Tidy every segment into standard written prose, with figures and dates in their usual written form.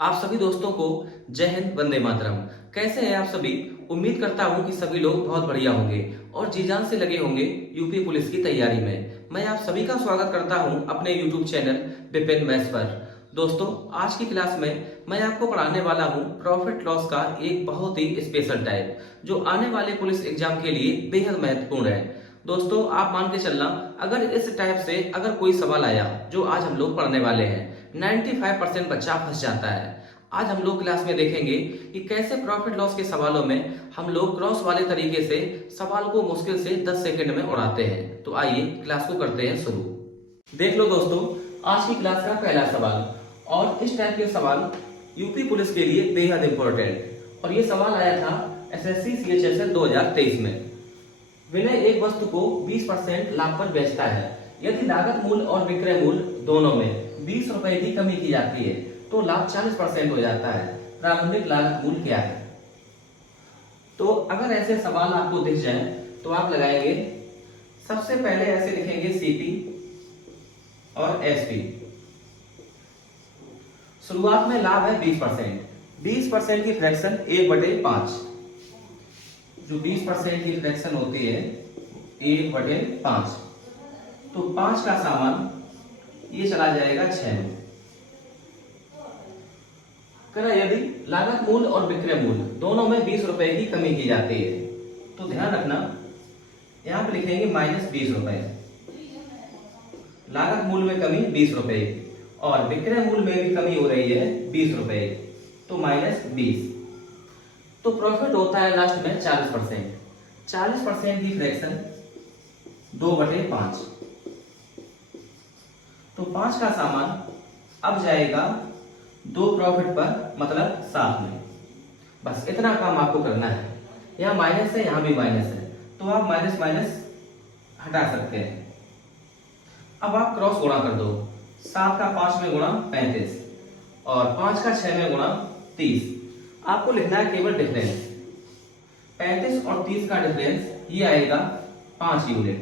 आप सभी दोस्तों को जय हिंद, वंदे मातरम। कैसे हैं आप सभी? उम्मीद करता हूं कि सभी लोग बहुत बढ़िया होंगे और जी जान से लगे होंगे यूपी पुलिस की तैयारी में। मैं आप सभी का स्वागत करता हूं अपने यूट्यूब चैनल विपिन मैथ्स पर। दोस्तों, आज की क्लास में मैं आपको पढ़ाने वाला हूं प्रॉफिट लॉस का एक बहुत ही स्पेशल टाइप, जो आने वाले पुलिस एग्जाम के लिए बेहद महत्वपूर्ण है। दोस्तों, आप मान के चलना, अगर इस टाइप से अगर कोई सवाल आया जो आज हम लोग पढ़ने वाले हैं, 95% बच्चा फंस जाता है। आज हम लोग क्लास में देखेंगे कि कैसे प्रॉफिट लॉस के सवालों में हम लोग क्रॉस वाले तरीके से सवाल को मुश्किल से 10 सेकंड में उड़ाते हैं। तो आइए क्लास को करते हैं शुरू। देख लो दोस्तों, आज की क्लास का पहला सवाल, और इस टाइप के सवाल यूपी पुलिस के लिए बेहद इंपॉर्टेंट। और ये सवाल आया था एसएससी सीएचएसएल 2023 में। विनय एक वस्तु को 20% लाभ पर बेचता है। यदि लागत मूल्य और विक्रय मूल्य दोनों में 20 रुपए की कमी की जाती है तो लाभ 40% हो जाता है। प्रारंभिक लागत मूल्य क्या है? तो अगर ऐसे सवाल आपको दिख जाए तो आप लगाएंगे, सबसे पहले ऐसे लिखेंगे सीपी और एसपी। शुरुआत में लाभ है 20%। 20% की फ्रैक्शन 1/5, जो 20% की फ्रैक्शन होती है 1/5, तो 5 का सामान ये चला जाएगा 6 में। यदि लागत मूल्य और विक्रय मूल्य दोनों में 20 रुपए की कमी की जाती है तो ध्यान रखना, यहां पे लिखेंगे -20 रुपए। लागत मूल्य में कमी 20 रुपए और विक्रय मूल्य में भी कमी हो रही है 20 रुपए, तो -20। तो प्रॉफिट होता है लास्ट में 40%। 40% की फ्रैक्शन 2/5, तो 5 का सामान अब जाएगा 2 प्रॉफिट पर, मतलब 7 में। बस इतना काम आपको करना है। यहाँ माइनस है, यहाँ भी माइनस है, तो आप माइनस माइनस हटा सकते हैं। अब आप क्रॉस गुणा कर दो। 7 का 5 में गुणा 35 और 5 का 6 में गुणा 30। आपको लिखना है केवल डिफरेंस। 35 और 30 का डिफरेंस ये आएगा 5 यूनिट।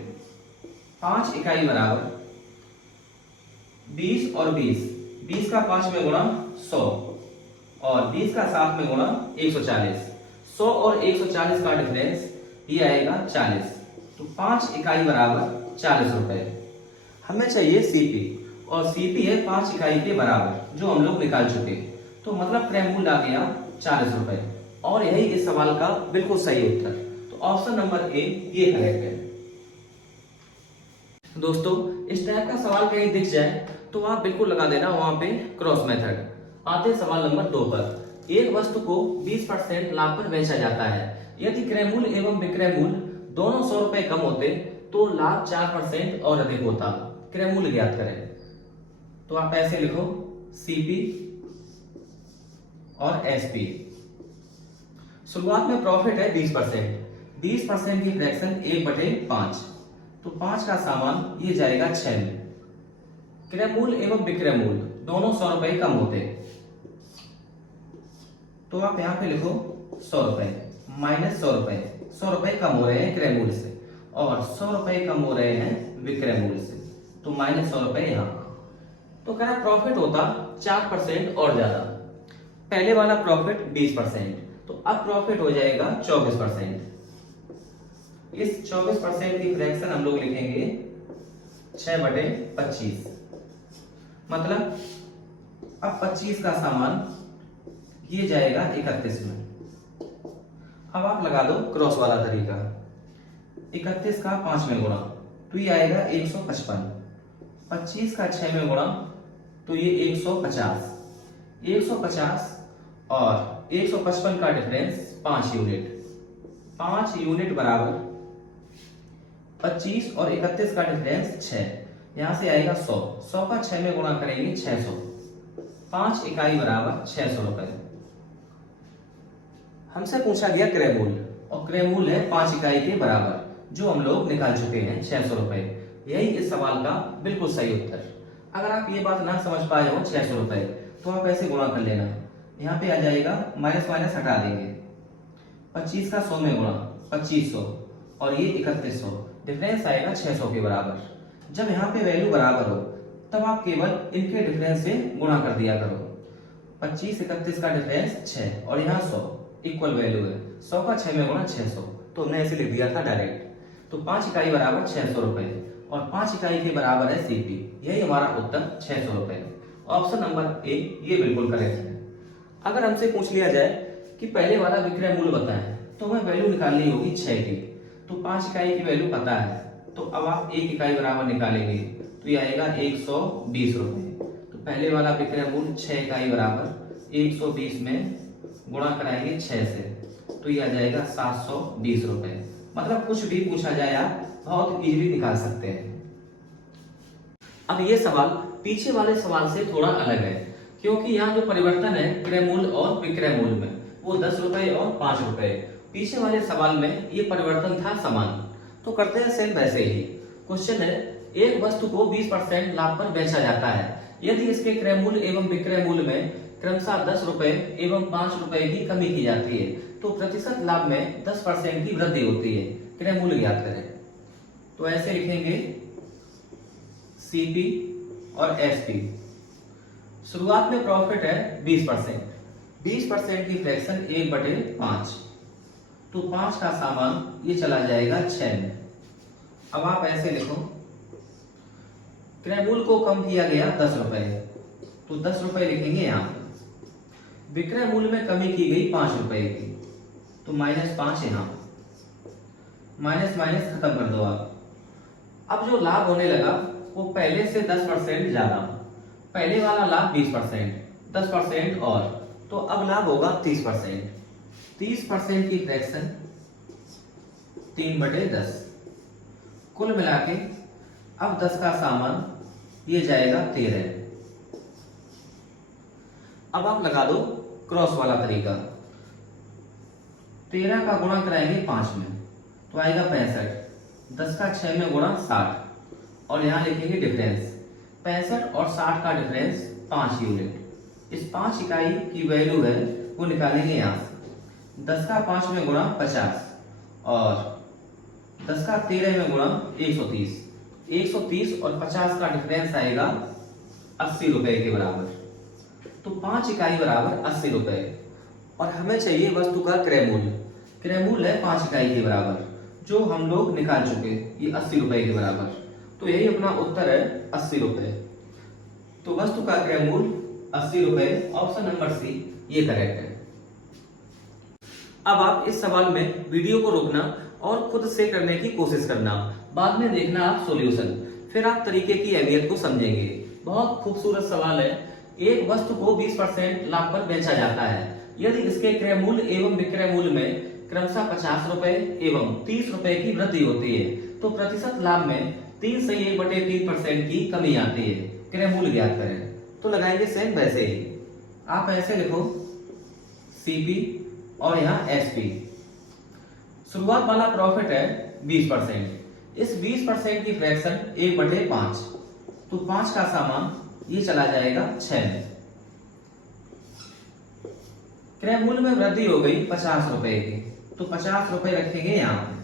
5 इकाई बराबर 20 और 20। 20 का 5 में गुणा 100 और 20 का 7 में गुणा 140। 100 और 140 का डिफरेंस ये आएगा 40, तो 5 इकाई बराबर 40 रुपए। हमें चाहिए सीपी, और सीपी है 5 इकाई के बराबर, जो हम लोग निकाल चुके। तो मतलब क्रय मूल्य आ गया 40 रुपए, और यही इस सवाल का बिल्कुल सही उत्तर। तो ऑप्शन नंबर ए ये करेक्ट है। दोस्तों, इस टाइप का सवाल कहीं दिख जाए तो आप बिल्कुल लगा देना वहां पे क्रॉस मेथड। आते हैं सवाल नंबर 2 पर। एक वस्तु को 20% लाभ पर बेचा जाता है। यदि क्रय मूल्य एवं विक्रय मूल्य दोनों 100 रुपए कम होते तो लाभ 4% और अधिक होता। क्रय मूल्य ज्ञात करें। तो आप ऐसे लिखो, सीपी और एसपी। शुरुआत में प्रॉफिट है 20%। 20% की फ्रैक्शन 1/5, तो 5 का सामान ये जाएगा 6 में। क्रय मूल्य एवं विक्रय मूल्य दोनों 100 रुपए कम होते, तो आप यहां पे लिखो 100 रुपए माइनस 100 रुपए। 100 रुपए कम हो रहे हैं क्रय मूल्य से और 100 रुपए कम हो रहे हैं विक्रय मूल्य से, तो -100 रुपए यहां। तो कह रहा प्रॉफिट होता 4% और ज्यादा। पहले वाला प्रॉफिट 20%, तो अब प्रॉफिट हो जाएगा 24%। इस 24% की फ्रैक्शन हम लोग लिखेंगे 6/25, मतलब अब 25 का सामान ये जाएगा 31 में। अब आप लगा दो क्रॉस वाला तरीका। 31 का 5 में गुणा तो ये आएगा 155। 25 का 6 में गुणा तो ये 150। 150 और 155 का डिफरेंस 5 यूनिट। 5 यूनिट बराबर 25 और 31 का डिफरेंस 6। यहां से आएगा 100। 100 का 6 में गुणा करेंगे 600। 5 इकाई बराबर 600 रुपए। हमसे पूछा गया क्रय मूल्य, और क्रय मूल्य है 5 इकाई के बराबर, जो हम लोग निकाल चुके हैं 600 रुपए। यही इस सवाल का बिल्कुल सही उत्तर। अगर आप ये बात ना समझ पाए हो 600 रुपए, तो आप ऐसे गुणा कर लेना। यहाँ पे आ जाएगा, माइनस माइनस हटा देंगे। 25 का 100 में गुणा 2500 और ये 3100, डिफरेंस आएगा 600 के बराबर। जब यहाँ पे वैल्यू बराबर हो तब आप केवल इनके डिफरेंस से गुणा कर दिया करो। 25 31 का डिफरेंस 6 और यहाँ 100 इक्वल वैल्यू है। 100 का 6 में गुणा 600, तो हमने ऐसे लिख दिया था डायरेक्ट। तो 5 इकाई बराबर 600 रुपए और 5 इकाई के बराबर है सीपी। यही हमारा उत्तर 600 रुपए। ऑप्शन नंबर ए ये बिल्कुल करेक्ट है। अगर हमसे पूछ लिया जाए कि पहले वाला विक्रय मूल्य बताएं, तो हमें वैल्यू निकालनी होगी 6 की। तो 5 इकाई की वैल्यू पता है, तो अब आप 1 इकाई बराबर निकालेंगे तो ये आएगा 120 रुपए। तो पहले वाला विक्रय मूल्य 6 इकाई बराबर 120 में गुणा कराएंगे 6 से, तो ये आ जाएगा 720 रुपए। मतलब कुछ भी पूछा जाए आप बहुत इजीली निकाल सकते हैं। अब ये सवाल पीछे वाले सवाल से थोड़ा अलग है, क्योंकि यहाँ जो परिवर्तन है क्रय मूल्य और विक्रय मूल्य में, वो 10 रुपए और 5 रुपए। पीछे वाले सवाल में ये परिवर्तन था समान। तो करते हैं सेम वैसे ही। क्वेश्चन है, एक वस्तु को 20% लाभ पर बेचा जाता है यदि इसके क्रय मूल्य एवं विक्रय मूल्य में क्रमशः 10 रुपए एवं 5 रुपए की कमी की जाती है, तो प्रतिशत लाभ में 10% की वृद्धि होती है। क्रय मूल्य ज्ञात करें। तो ऐसे लिखेंगे सीपी और एसपी। शुरुआत में प्रॉफिट है 20%। 20% की फ्रैक्शन 1/5, तो 5 का सामान ये चला जाएगा 6 में। अब आप ऐसे लिखो, क्रय मूल्य को कम किया गया 10 रुपए, तो 10 रुपए लिखेंगे यहाँ पे। विक्रय मूल्य में कमी की गई 5 रुपए की, तो -5 यहाँ, माइनस माइनस खत्म कर दो आप। अब जो लाभ होने लगा वो पहले से 10% ज्यादा। पहले वाला लाभ 20%, 10% और, तो अब लाभ होगा 30%। 30% की फ्रैक्शन 3/10। कुल मिला के अब 10 का सामान ये जाएगा 13। अब आप लगा दो क्रॉस वाला तरीका। 13 का गुणा कराएंगे 5 में, तो आएगा 65। 10 का 6 में गुणा 60 और यहाँ लिखेंगे डिफरेंस। 65 और 60 का डिफरेंस 5 यूनिट। इस 5 इकाई की वैल्यू है वो निकालेंगे यहाँ से। 10 का 5 में गुणा 50 और 10 का 13 में गुणा 130। 130 और 50 का डिफरेंस आएगा 80 रुपए के बराबर। तो 5 इकाई बराबर 80 रुपए और हमें चाहिए वस्तु का क्रय मूल्य। क्रय मूल्य है 5 इकाई के बराबर, जो हम लोग निकाल चुके, ये 80 रुपए के बराबर। तो यही अपना उत्तर है 80 रुपए। तो वस्तु का क्रय मूल्य 80 रुपए। ऑप्शन नंबर सी ये करेक्ट है। अब आप इस सवाल में वीडियो को रोकना और खुद से करने की कोशिश करना, बाद में देखना आप सॉल्यूशन, फिर आप तरीके की अहमियत को समझेंगे। बहुत खूबसूरत सवाल है। एक वस्तु को 20% लाभ पर बेचा जाता है यदि इसके क्रय मूल्य एवं विक्रय मूल्य में क्रमशः 50 रुपए एवं 30 रुपए की वृद्धि होती है, तो प्रतिशत लाभ में 3 से 1/3% की कमी आती है। क्रय मूल्य ज्ञात करें। तो लगाएंगे सेम वैसे ही। आप ऐसे लिखो सीपी और यहाँ एसपी। शुरुआत वाला प्रॉफिट है 20%। इस 20% की फ्रैक्शन 1/5, तो 5 का सामान ये चला जाएगा 6 में। क्रय मूल्य में वृद्धि हो गई 50 रुपए की, तो 50 रुपए रखेंगे यहाँ पे।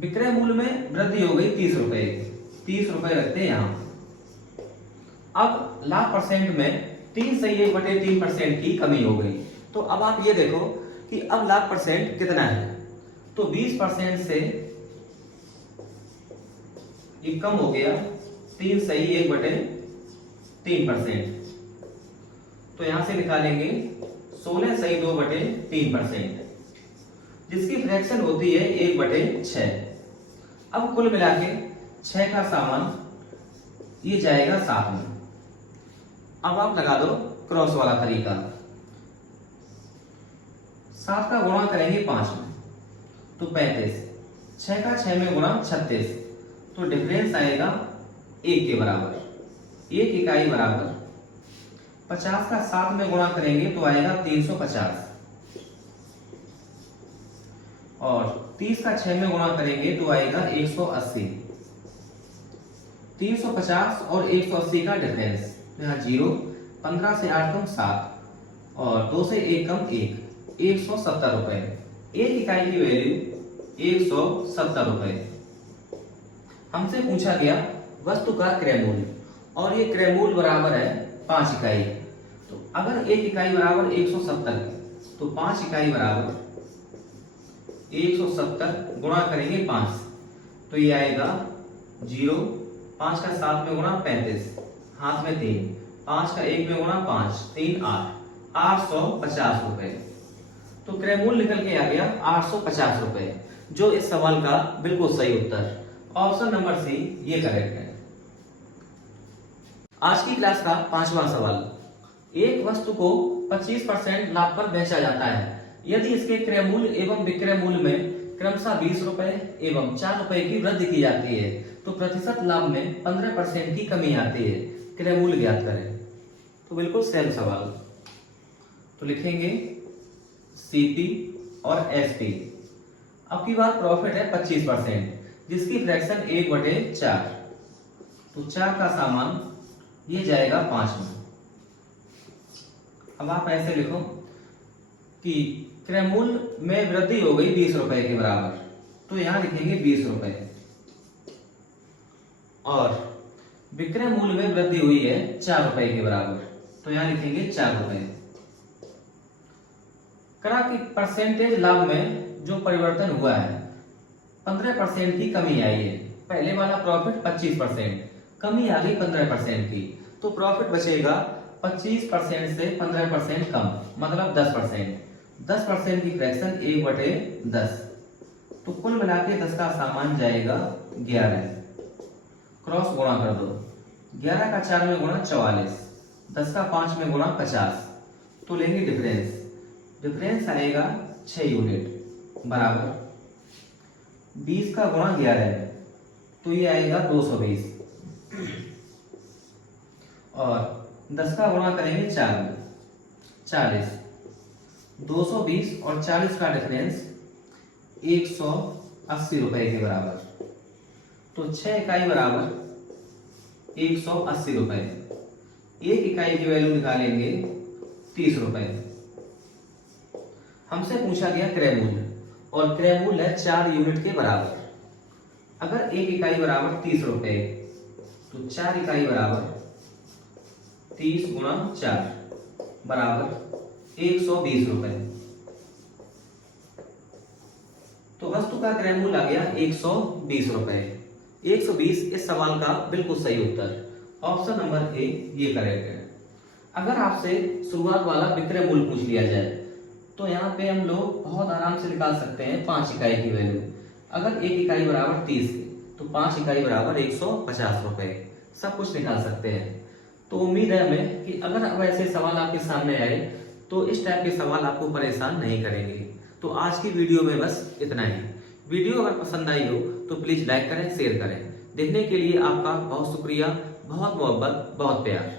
विक्रय मूल्य में वृद्धि हो गई 30 रुपए की, 30 रुपए रखते हैं यहाँ। अब लाभ परसेंट में 3 से 1/3% की कमी हो गई। तो अब आप ये देखो कि अब लाभ परसेंट कितना है, तो 20% से ये कम हो गया 3 सही 1/3%। तो यहां से निकालेंगे 16 सही 2/3%, जिसकी फ्रैक्शन होती है 1/6। अब कुल मिला के 6 का सामान ये जाएगा 7 में। अब आप लगा दो क्रॉस वाला तरीका। 7 का गुणा करेंगे 5 में, तो 35। 6 का 6 में गुणा 36, तो डिफरेंस आएगा 1 के बराबर। 1 इकाई बराबर 50 का 7 में गुणा करेंगे तो आएगा 350 और 30 का 6 में गुणा करेंगे तो आएगा 180। 350 और 180 का डिफरेंस, यहाँ 0, 15 से 8 कम 7 और 2 से 1 कम 1, 170 रुपए। 1 इकाई की वैल्यू 170 रुपए। हमसे पूछा गया वस्तु का क्रय मूल्य और ये क्रय मूल्य बराबर है 5 इकाई। तो अगर एक इकाई बराबर 170 तो 5 इकाई बराबर 170 गुणा करेंगे 5, तो ये आएगा 0, 5 का 7 में गुणा 35, हाथ में 3, 5 का 1 में गुणा 5, 3 8, 850 रुपए। तो क्रय मूल्य निकल के आ गया 850 रुपए, जो इस सवाल का बिल्कुल सही उत्तर ऑप्शन नंबर सी ये करेक्ट है। आज की क्लास का 5वां सवाल, एक वस्तु को 25% लाभ पर बेचा जाता है। यदि इसके क्रय मूल्य एवं विक्रय मूल्य में क्रमशः 20 रुपए एवं 4 रुपए की वृद्धि की जाती है, तो प्रतिशत लाभ में 15% की कमी आती है। क्रय मूल्य ज्ञात करें। तो बिल्कुल सेम सवाल, तो लिखेंगे सीपी और एसपी। अब की बात प्रॉफिट है 25%, जिसकी फ्रैक्शन 1/4, तो 4 का सामान ये जाएगा 5 में। अब आप ऐसे लिखो कि क्रय मूल्य में वृद्धि हो गई 20 रुपए के बराबर, तो यहां लिखेंगे 20 रुपए, और विक्रय मूल्य में वृद्धि हुई है 4 रुपए के बराबर, तो यहां लिखेंगे 4 रुपए। करा कि परसेंटेज लाभ में जो परिवर्तन हुआ है 15% की कमी आई है। पहले वाला प्रॉफिट 25%, कमी आ गई 15% की, तो प्रॉफिट बचेगा 25% से 15% कम, मतलब 10%। 10% की फ्रैक्शन 1/10, तो कुल मिला के 10 का सामान जाएगा 11। क्रॉस गुणा कर दो, 11 का 4 में गुणा 44, 10 का 5 में गुणा 50, तो लेंगे डिफरेंस। डिफरेंस आएगा 6 यूनिट बराबर 20 का गुणा 11, तो ये आएगा 220, और 10 का गुणा करेंगे 4 में 40, 220 और 40 का डिफरेंस 180 रुपए के बराबर, तो 6 इकाई बराबर 180 रुपए। एक इकाई की वैल्यू निकालेंगे 30 रुपए। हमसे पूछा गया क्रय मूल्य, और क्रय मूल्य है 4 यूनिट के बराबर। अगर एक इकाई बराबर 30 रुपए, तो 4 इकाई बराबर 30 गुणा 4 बराबर 120 रुपए। तो वस्तु का क्रय मूल्य आ गया 120 रुपए। 120 इस सवाल का बिल्कुल सही उत्तर ऑप्शन नंबर ए ये करेक्ट है। अगर आपसे शुरुआत वाला विक्रय मूल्य पूछ लिया जाए, तो यहाँ पे हम लोग बहुत आराम से निकाल सकते हैं 5 इकाई की वैल्यू। अगर एक इकाई बराबर 30, तो 5 इकाई बराबर 150 रुपए, सब कुछ निकाल सकते हैं। तो उम्मीद है हमें कि अगर अब ऐसे सवाल आपके सामने आए तो इस टाइप के सवाल आपको परेशान नहीं करेंगे। तो आज की वीडियो में बस इतना ही। वीडियो अगर पसंद आई हो तो प्लीज लाइक करें, शेयर करें। देखने के लिए आपका बहुत शुक्रिया, बहुत मोहब्बत, बहुत प्यार।